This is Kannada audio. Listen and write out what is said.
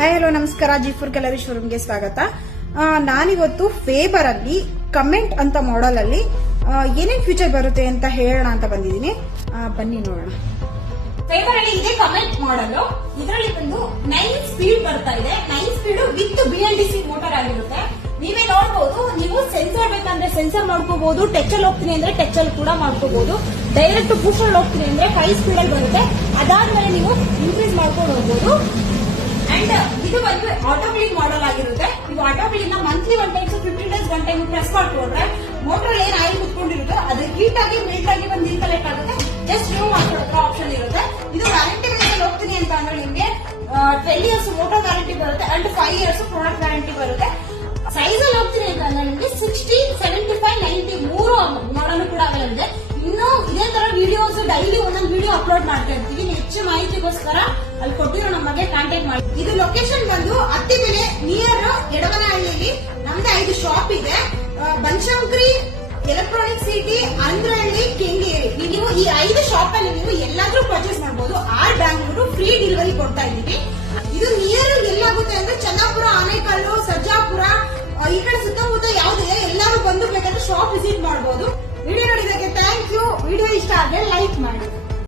ಹಾಯ್ ಹಲೋ ನಮಸ್ಕಾರ. ಜಿ4 ಗ್ಯಾಲರಿ ಶೋರೂಮ್ಗೆ ಸ್ವಾಗತ. ನಾನಿವತ್ತು ಫೇಬರ್ ಅಲ್ಲಿ ಕಮೆಂಟ್ ಅಂತ ಮಾಡೆಲ್ ಅಲ್ಲಿ ಏನೇನ್ ಫ್ಯೂಚರ್ ಬರುತ್ತೆ ಅಂತ ಹೇಳೋಣ ಅಂತ ಬಂದಿದ್ದೀನಿ. ಬನ್ನಿ ನೋಡೋಣ. ಫೇಬರ್ ಅಲ್ಲಿ ಇದೆ ಕಮೆಂಟ್ ಮಾಡೆಲ್. ಇದರಲ್ಲಿ ಬಂದು 9 ಸ್ಪೀಡ್ ಬರ್ತಾ ಇದೆ. 9 ಸ್ಪೀಡ್ ವಿತ್ BLDC ಮೋಟರ್ ಆಗಿರುತ್ತೆ. ನೀವೇ ನೋಡಬಹುದು. ನೀವು ಸೆನ್ಸರ್ ಬೇಕಂದ್ರೆ ಸೆನ್ಸರ್ ಮಾಡ್ಕೋಬಹುದು. ಟಚ್ ಅಲ್ಲಿ ಹೋಗ್ತೀನಿ ಅಂದ್ರೆ ಟಚ್ ಅಲ್ಲಿ ಕೂಡ ಮಾಡ್ಕೋಬಹುದು. ಡೈರೆಕ್ಟ್ ಪುಷ್ ಅಲ್ಲಿ ಹೋಗ್ತೀನಿ ಅಂದ್ರೆ 5 ಸ್ಪೀಡ್ ಅಲ್ಲಿ ಬರುತ್ತೆ. ಅದಾದ್ಮೇಲೆ ನೀವು ಇನ್ಕ್ರೀಸ್ ಮಾಡ್ಕೊಂಡು ಹೋಗಬಹುದು. ಅಂಡ್ ಇದು ಒಂದು ಆಟೋಮೇಟಿಕ್ ಮಾಡೆಲ್ ಆಗಿರುತ್ತೆ. ನೀವು automatic monthly 1 time 15 days 1 time press ಮಾಡ್ಕೊಂಡ್ರೆ ಮೋಟರ್ ಏನ್ ಆಯಿಲ್ ಕುತ್ಕೊಂಡಿರುತ್ತೋ ಅದು ಹೀಟ್ ಆಗಿ ಮೆಲ್ಟ್ ಆಗಿ ಬಂದು ನೀರ್ ಕಲೆಕ್ಟ್ ಆಗುತ್ತೆ. ಜಸ್ಟ್ ರಿಮೂವ್ ಮಾಡ್ಕೊಳ್ಳೋ ಆಪ್ಷನ್ ಇರುತ್ತೆ. ಇದು ವ್ಯಾರಂಟಿ ಬೇಸಲ್ಲಿ ಹೋಗ್ತೀನಿ ಅಂತ ಅಂದ್ರೆ ನಿಮ್ಗೆ 12 ಇಯರ್ಸ್ ಮೋಟರ್ ವ್ಯಾರಂಟಿ ಬರುತ್ತೆ ಅಂಡ್ 5 ಇಯರ್ಸ್ ಪ್ರಾಡಕ್ಟ್ ವ್ಯಾರಂಟಿ ಬರುತ್ತೆ. ಸೈಜ್ ಅಲ್ಲಿ ಹೋಗ್ತೀನಿ ಅಂತ ಅಂದ್ರೆ ನಿಮ್ಗೆ 60, 75, 90 ಮೂರು ಮಾಡೆಲ್ ಕೂಡ ಅವೈಲೇಬಲ್ ಇದೆ. ಇನ್ನು ಇದೇ ತರ ವಿಡಿಯೋಸ್ ಡೈಲಿ ಒಂದೊಂದು ವಿಡಿಯೋ ಅಪ್ಲೋಡ್ ಮಾಡ್ತಾ ಇರ್ತೀವಿ. ಹೆಚ್ಚು ಮಾಹಿತಿಗೋಸ್ಕರ ಅಲ್ಲಿ ಕೊಟ್ಟಿರೋ ನಮಗೆ ಕಾಂಟ್ಯಾಕ್ಟ್ ಮಾಡಿ. ಇದು ಲೊಕೇಶನ್ ಬಂದು ಅತ್ತಿಬೆಲೆ ನಿಯರ್ ಎಡವನಹಳ್ಳಿಯಲ್ಲಿ ನಮ್ದು 5 ಶಾಪ್ ಇದೆ. Banashankari, electronic city, Andrahalli, Kengeri. ನೀವು ಈ 5 ಶಾಪ್ ಅಲ್ಲಿ ನೀವು ಎಲ್ಲಾದ್ರೂ ಪರ್ಚೇಸ್ ಮಾಡಬಹುದು. ಆರ್ ಬ್ಯಾಂಗ್ಳೂರು ಫ್ರೀ ಡೆಲಿವರಿ ಕೊಡ್ತಾ ಇದ್ದೀವಿ. ಇದು ನಿಯರ್ ಎಲ್ಲಾಗುತ್ತೆ ಅಂದ್ರೆ ಚನ್ನಾಪುರ, ಆನೇಕಲ್ಲು, ಸರ್ಜಾಪುರ, ಈ ಕಡೆ ಸುತ್ತಮುತ್ತ ಯಾವುದಿದೆ ಎಲ್ಲರೂ ಬಂದು ಬೇಕಾದ್ರೆ ಶಾಪ್ ವಿಸಿಟ್ ಮಾಡಬಹುದು. ವಿಡಿಯೋ ನೋಡಿದಕ್ಕೆ ಥ್ಯಾಂಕ್ ಯು. ವಿಡಿಯೋ ಇಷ್ಟ ಆದ್ರೆ ಲೈಕ್ ಮಾಡಿ.